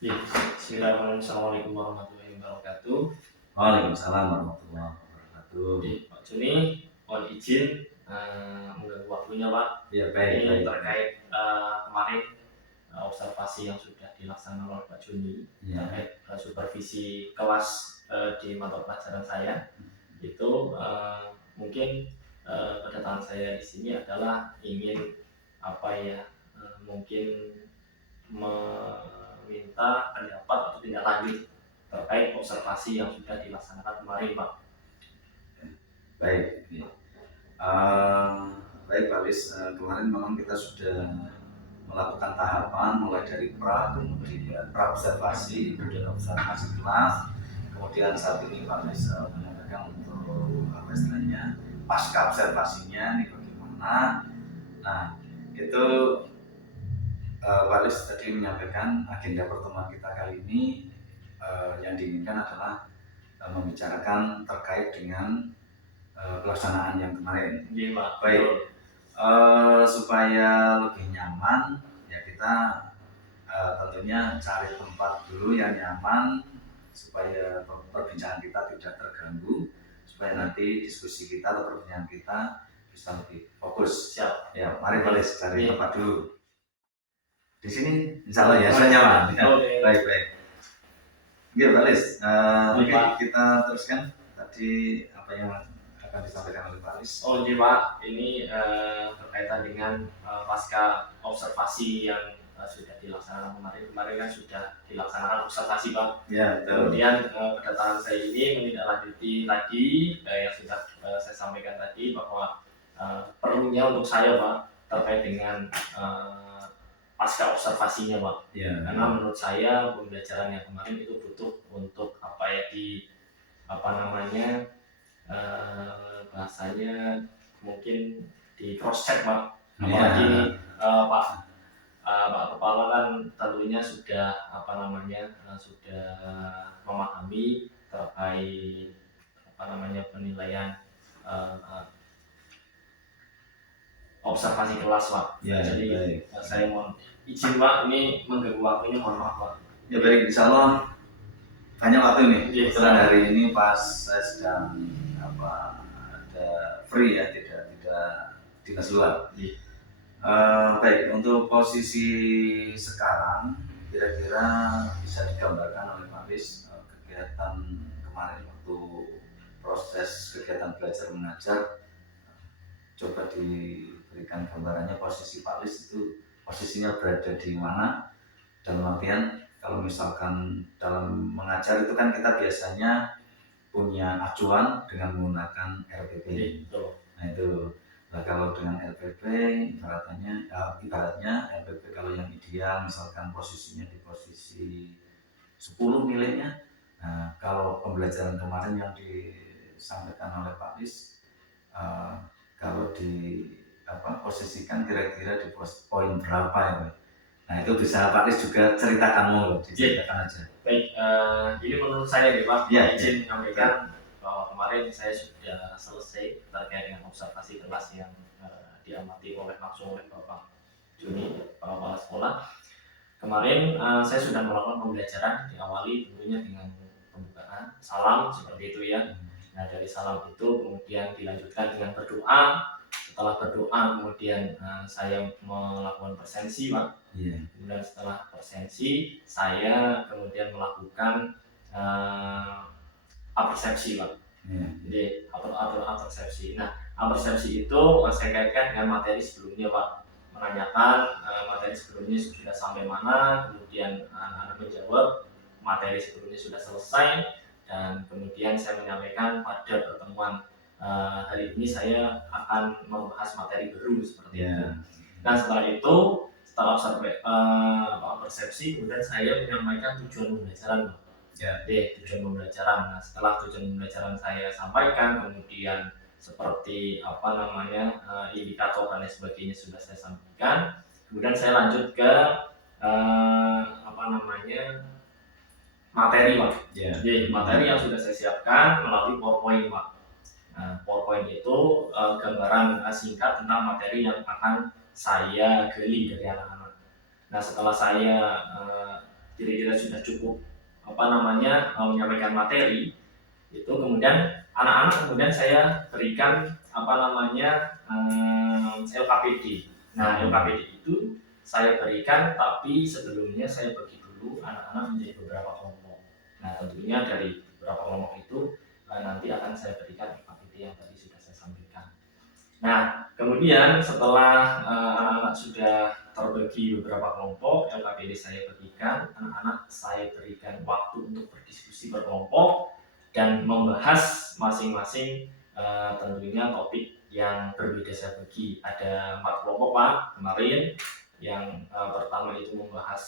Ya, bismillahirrahmanirrahim. Assalamualaikum warahmatullahi wabarakatuh. Waalaikumsalam warahmatullahi wabarakatuh. Pak Juni, mohon izin mengganggu waktunya Pak. Ya, baik, Ini baik. terkait kemarin observasi yang sudah dilaksanakan oleh Pak Juni Ya. terkait supervisi kelas di mata pelajaran saya. Itu mungkin kedatangan saya di sini adalah ingin mungkin meminta pendapat atau tindak lanjut terkait observasi yang sudah dilaksanakan kemarin Pak. Baik, ya. Baik Pak Lis, kemarin memang kita sudah melakukan tahapan mulai dari kemudian pra observasi, kemudian observasi kelas, kemudian saat ini Pak Lis menyampaikan untuk apa istilahnya pasca observasinya ini bagaimana. Nah, itu Pak Lis tadi menyampaikan agenda pertemuan kita kali ini yang diinginkan adalah membicarakan terkait dengan pelaksanaan yang kemarin. Iya Pak. Baik, supaya lebih nyaman ya kita tentunya cari tempat dulu yang nyaman supaya perbincangan kita tidak terganggu, supaya nanti diskusi kita atau perbincangan kita bisa lebih fokus. Siap. Ya, mari Pak Lis cari tempat dulu. Di sini insya Allah ya, Oh, sudah nyaman. Ya. Oke. Baik, baik. Oke, Pak Lis, oke, kita teruskan tadi apa yang akan disampaikan oleh Pak Lis. Oh iya Pak, ini berkaitan dengan pasca observasi yang sudah dilaksanakan kemarin kan sudah dilaksanakan observasi Pak. Ya, betul. Kemudian kedatangan saya ini menindaklanjuti tadi yang sudah saya sampaikan tadi bahwa perlunya untuk saya Pak terkait dengan pasca observasinya Pak. Ya. Karena menurut saya pembelajaran yang kemarin itu butuh untuk bahasanya mungkin di cross check Pak. Apalagi Pak Kepala kan tentunya sudah sudah memahami terkait penilaian observasi kelas Pak. Ya, jadi baik. Saya mohon izin Pak, ini mengganggu waktunya, mohon maaf Pak. Ya baik, insya Allah banyak waktu nih. Ya, kebetulan hari ini pas saya sedang ada free ya, tidak dinas luar. Ya. Baik, untuk posisi sekarang kira-kira bisa digambarkan oleh Pak Lis kegiatan kemarin waktu proses kegiatan belajar mengajar. Coba diberikan gambarannya posisi Pak Lis itu posisinya berada di mana, dalam artian kalau misalkan dalam mengajar itu kan kita biasanya punya acuan dengan menggunakan RPP. Nah itu, nah kalau dengan RPP ibaratnya RPP kalau yang ideal misalkan posisinya di posisi 10 nilainya. Nah kalau pembelajaran kemarin yang disampaikan oleh Pak Lis, kalau posisikan kira-kira di poin berapa ya? Nah itu bisa Pak Lis juga ceritakan diceritakan aja. Baik, ini menurut saya nih Pak, ya, izin menyampaikan bahwa kemarin saya sudah selesai terkait dengan observasi kelas yang diamati langsung oleh Bapak Juni, Kepala Sekolah. Kemarin saya sudah melakukan pembelajaran, diawali tentunya dengan pembukaan salam seperti itu ya. Nah dari salam itu kemudian dilanjutkan dengan berdoa. Setelah berdoa kemudian saya melakukan presensi Pak. Kemudian setelah presensi saya kemudian melakukan apersepsi Pak. Jadi apersepsi. Nah apersepsi itu saya kaitkan dengan materi sebelumnya Pak. Menanyakan materi sebelumnya sudah sampai mana, kemudian anak-anak menjawab materi sebelumnya sudah selesai, dan kemudian saya menyampaikan pada pertemuan hari ini saya akan membahas materi baru seperti itu. Nah setelah itu, setelah persepsi, kemudian saya menyampaikan tujuan pembelajaran. Tujuan pembelajaran. Nah setelah tujuan pembelajaran saya sampaikan, kemudian seperti indikator dan lain sebagainya sudah saya sampaikan. Kemudian saya lanjut ke materi Pak. Jadi materi yang sudah saya siapkan melalui PowerPoint Pak. Nah, PowerPoint itu gambaran singkat tentang materi yang akan saya gali dari anak-anak. Nah setelah saya kira-kira sudah cukup menyampaikan materi, itu kemudian anak-anak kemudian saya berikan LKPD. Nah, LKPD itu saya berikan, tapi sebelumnya saya bagi dulu anak-anak menjadi beberapa kelompok. Nah, tentunya dari beberapa kelompok itu nanti akan saya berikan LKPD yang tadi sudah saya sampaikan. Nah, kemudian setelah anak-anak sudah terbagi beberapa kelompok, LKPD saya bagikan, anak-anak saya berikan waktu untuk berdiskusi berkelompok dan membahas masing-masing tentunya topik yang berbeda. Saya bagi ada 4 kelompok Pak kemarin. Yang pertama itu membahas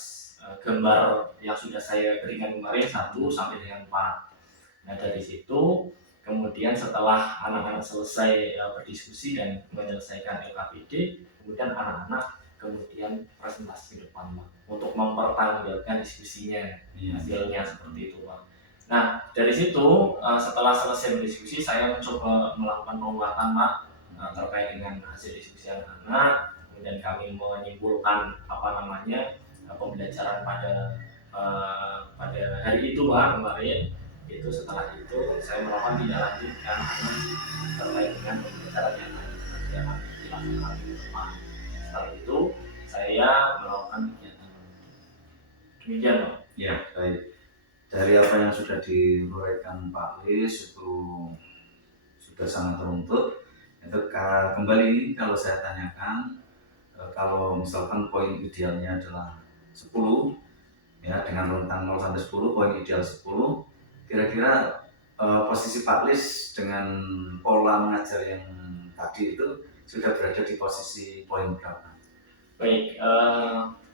gambar yang sudah saya berikan kemarin 1 sampai dengan 4. Nah, dari situ kemudian setelah anak-anak selesai berdiskusi dan menyelesaikan LKPD, kemudian anak-anak kemudian presentasi ke depan Pak, untuk mempertanggungjawabkan diskusinya, hasilnya seperti itu Pak. Nah, dari situ setelah selesai berdiskusi, saya mencoba melakukan penguatan Pak terkait dengan hasil diskusi anak-anak. Kemudian kami menyimpulkan pembelajaran pada hari itu Pak kemarin. Itu setelah itu saya melakukan tindak lanjut terkait dengan pembelajaran yang akan dilaksanakan di depan. Setelah itu saya melakukan kegiatan. Demikian Pak. Ya, baik. Dari apa yang sudah diuraikan Pak Lis itu sudah sangat runtut. Itu kembali kalau saya tanyakan, kalau misalkan poin idealnya adalah 10, ya dengan rentang 0 sampai 10, poin ideal 10. Kira-kira posisi Pak Lis dengan pola mengajar yang tadi itu sudah berada di posisi poin berapa? Baik,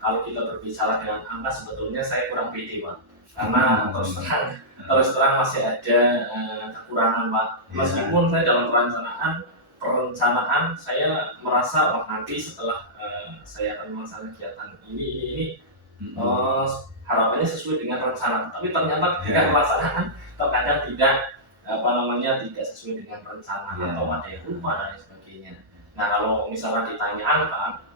kalau kita berbicara dengan angka sebetulnya saya kurang pede Pak, karena terus terang masih ada kekurangan Pak. Meskipun saya dalam perencanaan saya merasa nanti setelah saya akan melaksanakan kegiatan ini harapannya sesuai dengan rencana, tapi ternyata ketika pelaksanaan terkadang tidak tidak sesuai dengan rencana atau ada yang lupa dan sebagainya. Nah, kalau misalnya ditanya angka,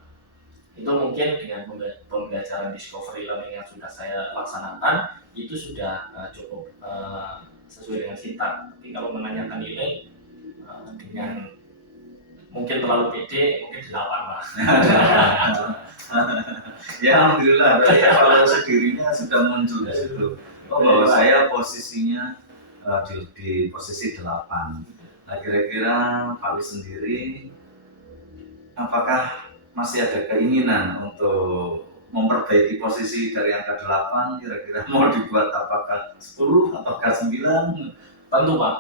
itu mungkin dengan pembelajaran discovery learning yang sudah saya laksanakan itu sudah cukup sesuai dengan sintak. Tapi kalau menanyakan nilai dengan mungkin terlalu pede, mungkin 8 Pak. Ya alhamdulillah, berarti evaluasi dirinya sudah muncul di situ. Bahwa saya posisinya di posisi 8. Nah, kira-kira Pak Lis sendiri apakah masih ada keinginan untuk memperbaiki posisi dari angka 8, kira-kira mau dibuat apakah 10 ataukah 9? Tentu Pak,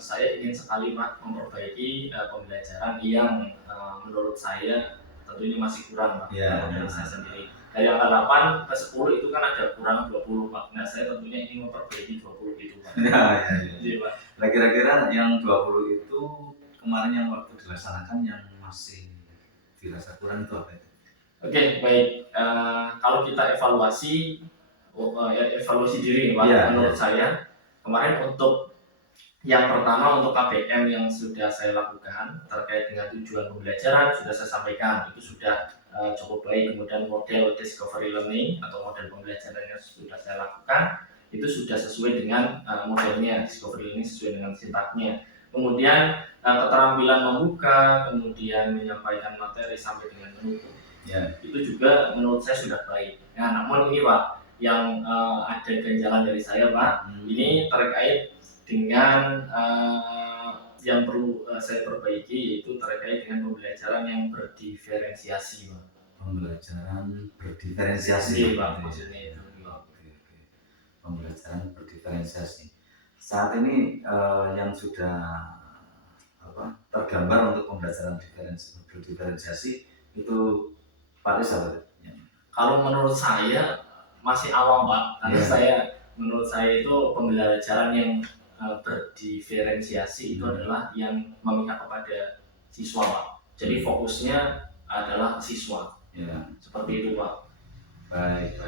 saya ingin sekali Pak memperbaiki pembelajaran yang menurut saya tentunya masih kurang Pak, dari saya sendiri. Dari angka 8 ke 10 itu kan ada kurang 20 Pak. Nah, saya tentunya ingin memperbaiki 20 itu Pak. Iya Pak. Nah, kira-kira yang 20 itu kemarin yang waktu dilaksanakan yang masih dirasa kurang itu apa itu? Oke, baik. Kalau kita evaluasi diri Pak, menurut saya kemarin untuk yang pertama untuk KBM yang sudah saya lakukan terkait dengan tujuan pembelajaran sudah saya sampaikan, itu sudah cukup baik. Kemudian model discovery learning atau model pembelajaran yang sudah saya lakukan itu sudah sesuai dengan modelnya discovery learning, sesuai dengan sintaknya. Kemudian keterampilan membuka, kemudian menyampaikan materi sampai dengan menutup, itu juga menurut saya sudah baik. Nah, namun ini Pak, yang ada ganjalan dari saya Pak, ini terkait dengan yang perlu saya perbaiki, yaitu terkait dengan pembelajaran yang berdiferensiasi Pak. Pembelajaran berdiferensiasi. Iya Pak, maksudnya itu. Oke. Pembelajaran berdiferensiasi. Saat ini yang sudah tergambar untuk pembelajaran berdiferensiasi itu Pak Lis apa? Kalau menurut saya masih awam Pak, karena menurut saya itu pembelajaran yang berdiferensiasi itu adalah yang memihak kepada siswa Pak. Jadi fokusnya adalah siswa. Seperti itu Pak. Baik.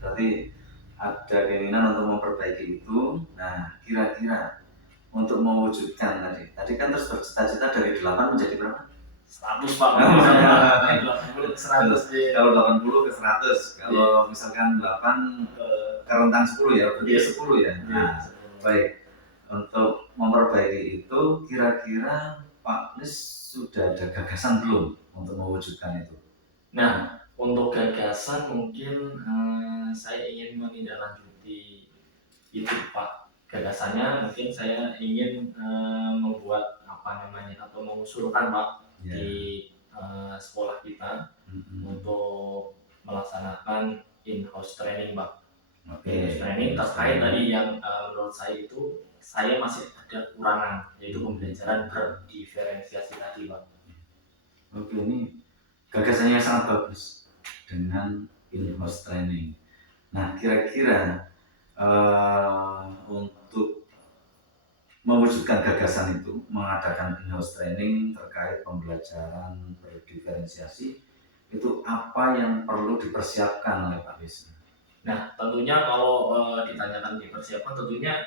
Berarti ada keinginan untuk memperbaiki itu. Nah, kira-kira untuk mewujudkan tadi kan terus bercita-cita dari 8 menjadi berapa? 100 Pak, misalnya naik 80 ke 100 deh. Kalau 80 ke 100, kalau misalkan 8 ke rentang 10 ya, berarti Iya. 10 ya. Nah, baik. Untuk memperbaiki itu, kira-kira Pak Lis sudah ada gagasan belum untuk mewujudkan itu? Nah, untuk gagasan mungkin saya ingin menindaklanjuti itu Pak. Gagasannya mungkin saya ingin membuat apa namanya atau mengusulkan Pak di sekolah kita untuk melaksanakan in-house training Pak. In-house training terkait tadi yang menurut saya itu saya masih ada kekurangan, yaitu pembelajaran berdiferensiasi tadi Pak. Oke, ini gagasannya sangat bagus dengan in-house training. Nah, kira-kira untuk mewujudkan gagasan itu, mengadakan in-house training terkait pembelajaran berdiferensiasi, itu apa yang perlu dipersiapkan oleh Pak Lis? Nah, tentunya kalau ditanyakan dipersiapkan, tentunya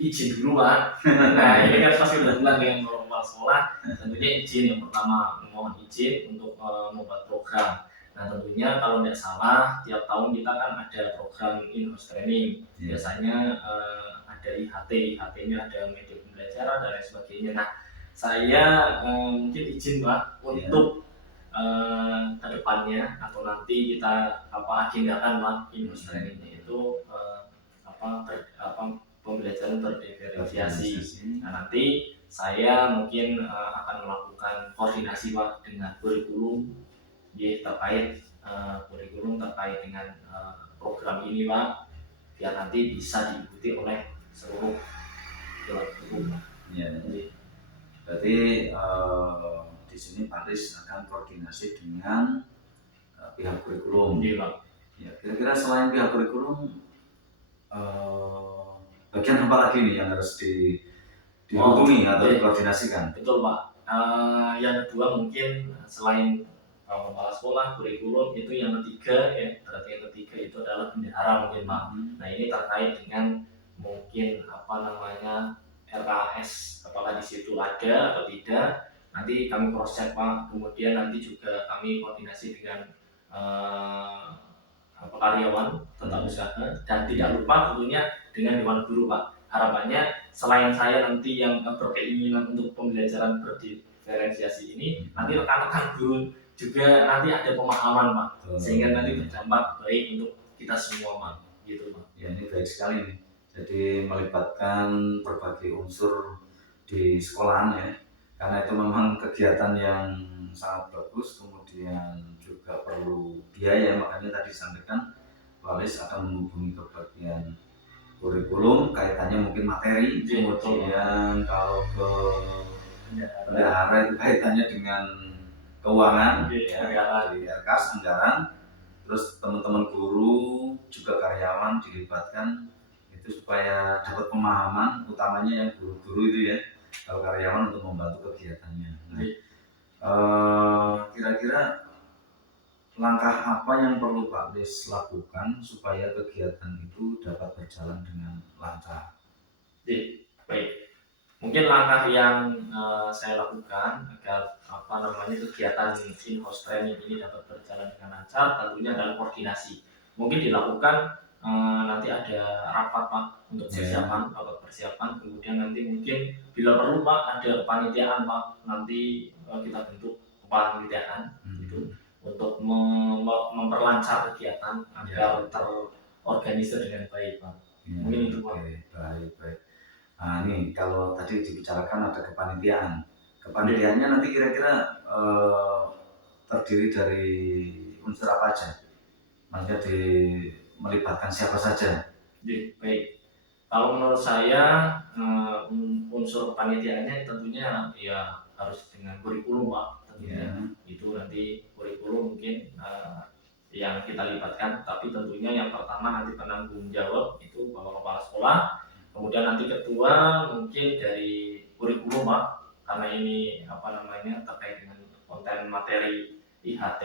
izin dulu Pak. Nah, ini kan pasti udah bilang dengan kepala sekolah, tentunya izin yang pertama, mohon izin untuk membuat program. Nah, tentunya kalau tidak salah, tiap tahun kita kan ada program in-house training. Biasanya ada IHT-nya ada media pembelajaran dan lain sebagainya. Nah, saya mungkin izin Pak untuk kedepannya atau nanti kita agendakan Pak in-house trainingnya itu pembelajaran berdiferensiasi. Nah, nanti saya mungkin akan melakukan koordinasi Pak dengan kurikulum terkait kurikulum terkait dengan program ini Pak, biar nanti bisa diikuti oleh seluruh guru. Ya, berarti di sini Pak Lis akan koordinasi dengan pihak kurikulum. Iya Pak. Ya, kira-kira selain pihak kurikulum, bagian apa lagi nih yang harus dihubungi atau dikoordinasikan? Betul Pak. Yang kedua mungkin selain kepala sekolah, kurikulum, itu yang ketiga ya, berarti yang ketiga itu adalah bendahara mungkin Pak. Nah, ini terkait dengan mungkin RKS, apakah di situ ada atau tidak, nanti kami cross check Pak. Kemudian nanti juga kami koordinasi dengan karyawan tetap usaha, dan tidak lupa tentunya dengan dewan guru Pak. Harapannya selain saya nanti yang berkeinginan untuk pembelajaran berdiferensiasi ini, nanti rekan-rekan guru juga nanti ada pemahaman Pak, sehingga nanti berdampak baik untuk kita semua Pak, gitu Pak. Ya, ini baik sekali nih. Jadi melibatkan berbagai unsur di sekolahan ya, karena itu memang kegiatan yang sangat bagus, kemudian juga perlu biaya, makanya tadi disampaikan Pak Lis akan menghubungi ke bagian kurikulum, kaitannya mungkin materi, kemudian kalau ke bendahara itu kaitannya dengan keuangan, dari RKAS, anggaran, terus teman-teman guru juga karyawan dilibatkan itu supaya dapat pemahaman, utamanya yang guru-guru itu ya, kalau karyawan untuk membantu kegiatannya. Nah, kira-kira langkah apa yang perlu Pak Lis lakukan supaya kegiatan itu dapat berjalan dengan lancar? Baik. Mungkin langkah yang saya lakukan agar kegiatan in-house training ini dapat berjalan dengan lancar, tentunya adalah koordinasi. Mungkin dilakukan nanti ada rapat Pak untuk persiapan, kemudian nanti mungkin bila perlu Pak ada kepanitiaan Pak, nanti kita bentuk kepanitiaan gitu untuk memperlancar kegiatan agar terorganisir dengan baik Pak. Mungkin itu Pak. Baik. Nah, ini kalau tadi dibicarakan ada kepanitiaan. Kepanitiaannya nanti kira-kira terdiri dari unsur apa aja? Maksudnya melibatkan siapa saja? Baik. Kalau menurut saya unsur kepanitiaannya tentunya ya harus dengan kurikulum Pak. Tentunya itu nanti kurikulum mungkin yang kita libatkan, tapi tentunya yang pertama nanti penanggung jawab itu Bapak Kepala Sekolah. Kemudian nanti ketua mungkin dari kurikulum Pak, karena ini terkait dengan konten materi IHT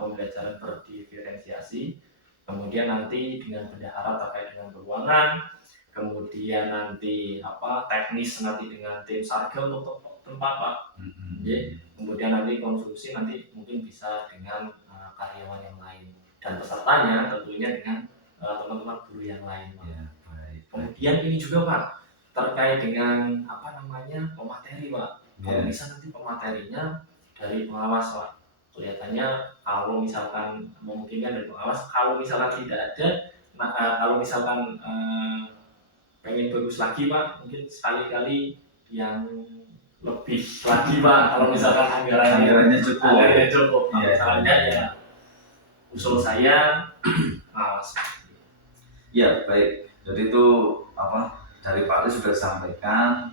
pembelajaran berdiferensiasi. Kemudian nanti dengan bendahara terkait dengan keuangan, kemudian nanti teknis nanti dengan tim sarga untuk tempat Pak. Kemudian nanti konsumsi nanti mungkin bisa dengan karyawan yang lain dan pesertanya tentunya dengan teman-teman guru yang lain. Ya, baik. Kemudian ini juga Pak terkait dengan pemateri Pak. Kalau Ya. bisa nanti pematerinya dari pengawas Pak. Kelihatannya kalau misalkan memungkinkan dari pengawas, kalau misalkan tidak ada, kalau misalkan pengen bagus lagi Pak, mungkin sekali-kali yang lebih lagi Pak. Kalau misalkan Anggarannya cukup. Kalau misalkan enggak ya usul saya pengawas. Ya, baik. Jadi itu dari Pak Ali sudah disampaikan,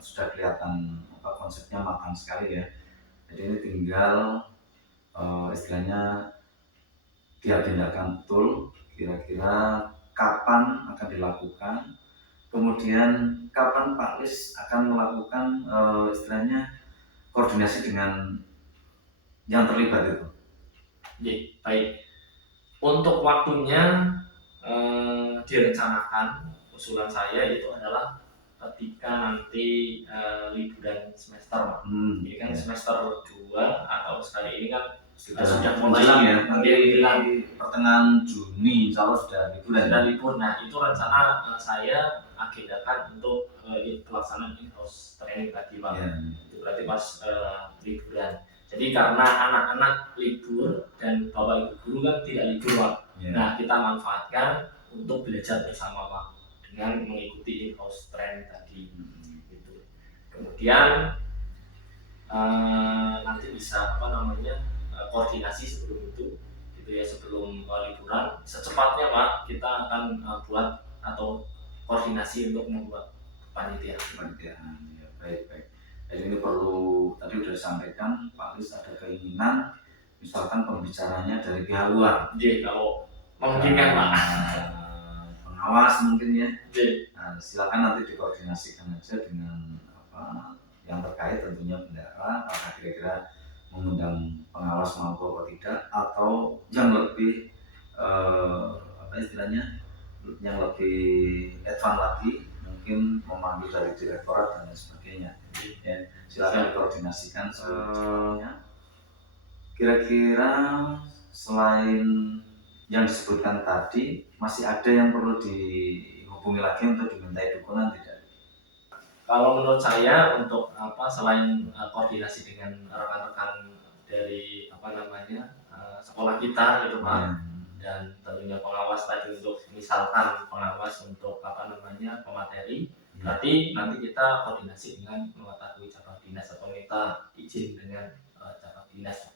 sudah kelihatan konsepnya matang sekali ya. Jadi ini tinggal istilahnya diagendakan betul, kira-kira kapan akan dilakukan, kemudian kapan Pak Lis akan melakukan istilahnya koordinasi dengan yang terlibat itu. Baik. Untuk waktunya direncanakan, usulan saya itu adalah ketika nanti liburan semester. Ini kan semester 2 atau sekali ini kan sudah mulai ya. Nanti pertengahan Juni insya Allah sudah liburan. Sudah libur. Nah itu rencana saya agendakan untuk pelaksanaan in-house training tadi Pak. Itu berarti pas liburan. Jadi karena anak-anak libur dan bapak ibu guru kan tidak libur Pak. Nah kita manfaatkan untuk belajar bersama Pak dengan mengikuti in-house training tadi. Gitu. Kemudian nanti bisa koordinasi sebelum itu, gitu ya, sebelum liburan secepatnya Pak kita akan buat atau koordinasi untuk membuat panitiaan. Ya, baik. Jadi ini perlu tadi sudah disampaikan Pak Lis ada keinginan misalkan pembicaranya dari pihak luar. Kalau memungkinkan Pak. Pengawas mungkin ya. Nah, silakan nanti dikoordinasikan aja dengan yang terkait tentunya bendahara, apakah kira-kira mengundang pengawas mampu atau tidak, atau yang lebih istilahnya yang lebih advance lagi mungkin memanggil dari direktorat dan lain sebagainya. Ya, silakan dikoordinasikan secepatnya. Kira-kira selain yang disebutkan tadi masih ada yang perlu dihubungi lagi untuk dimintai dukungan tidak? Kalau menurut saya untuk selain koordinasi dengan rekan-rekan dari sekolah kita gitu Pak, dan tentunya pengawas tadi untuk misalkan pengawas untuk pemateri, berarti nanti kita koordinasi dengan mengetahui cabang dinas atau minta izin dengan cabang dinas.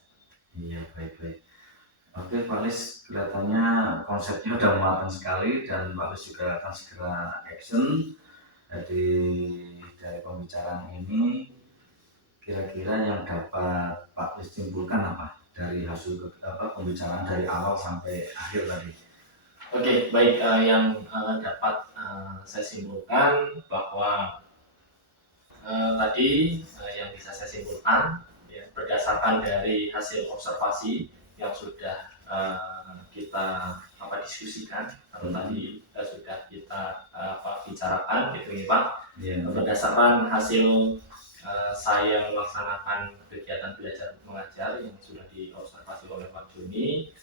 Iya, baik. Oke Pak Lis, kelihatannya konsepnya udah matang sekali dan Pak Lis juga akan segera action. Jadi dari pembicaraan ini kira-kira yang dapat Pak Lis simpulkan apa dari hasil pembicaraan dari awal sampai akhir tadi? Oke, baik. Yang dapat saya simpulkan bahwa tadi yang bisa saya simpulkan ya, berdasarkan dari hasil observasi yang sudah kita diskusikan atau tadi sudah kita bicarakan gitu ya Pak. Berdasarkan hasil saya melaksanakan kegiatan belajar mengajar yang sudah diobservasi oleh Pak Joni,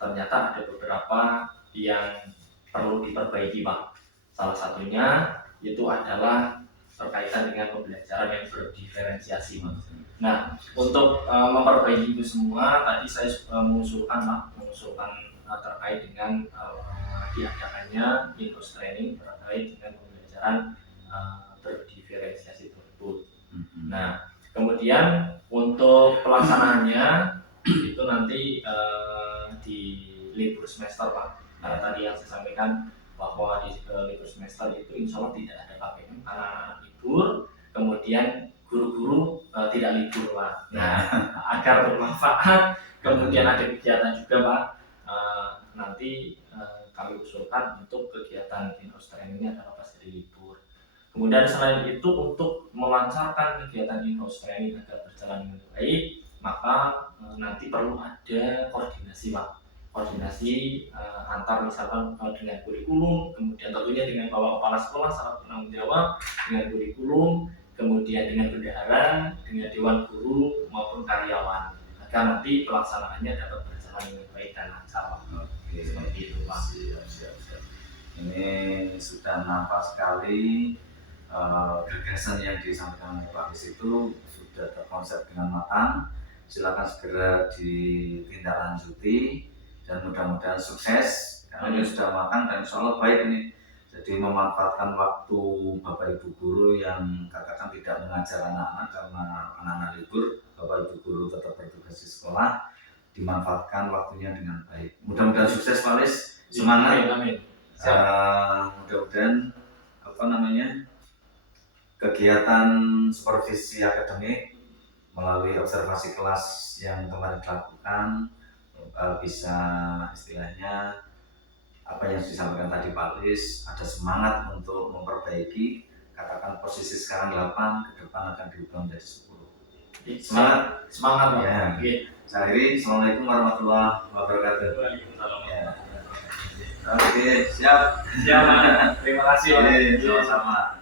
ternyata ada beberapa yang perlu diperbaiki Pak. Salah satunya itu adalah berkaitan dengan pembelajaran yang berdiferensiasi Pak. Nah, untuk memperbaiki itu semua tadi saya mengusulkan terkait dengan diadakannya in-house training terkait dengan pembelajaran berdiferensiasi tersebut. Nah, kemudian untuk pelaksanaannya itu nanti di libur semester Pak. Karena tadi yang saya sampaikan bahwa di libur semester itu insya Allah tidak ada KPM karena libur, kemudian guru-guru tidak libur Pak. Nah, agar bermanfaat, kemudian ada kegiatan juga Pak. Nanti kami usulkan untuk kegiatan in-house trainingnya adalah pas dari libur. Kemudian selain itu untuk melancarkan kegiatan in-house training agar berjalan dengan baik, maka nanti perlu ada koordinasi Pak. Koordinasi antar misalkan dengan kurikulum, kemudian tentunya dengan bapak kepala sekolah sangat bertanggung jawab dengan kurikulum, kemudian dengan bendahara, dengan dewan guru maupun karyawan, agar nanti pelaksanaannya dapat berjalan dengan baik dan lancar. Oke, Seperti itu, Pak. siap. Ini sudah nampak sekali gagasan yang disampaikan oleh Pak Ris itu sudah terkonsep dengan matang. Silakan segera ditindaklanjuti dan mudah-mudahan sukses karena ini sudah matang dan insya Allah baik ini. Jadi memanfaatkan waktu Bapak Ibu guru yang katakan tidak mengajar anak-anak karena anak-anak libur, Bapak Ibu guru tetap bertugas di sekolah, dimanfaatkan waktunya dengan baik. Mudah-mudahan sukses Pak Ris, semangat. Amin. Mudah-mudahan kegiatan supervisi akademik melalui observasi kelas yang kemarin dilakukan bisa istilahnya apa yang disampaikan tadi Pak Ris, ada semangat untuk memperbaiki, katakan posisi sekarang 8, ke depan akan diubah menjadi 10. Semangat ya. Saya akhiri, Assalamualaikum warahmatullahi wabarakatuh. Ya. Oke, siap. Terima kasih. Sama-sama.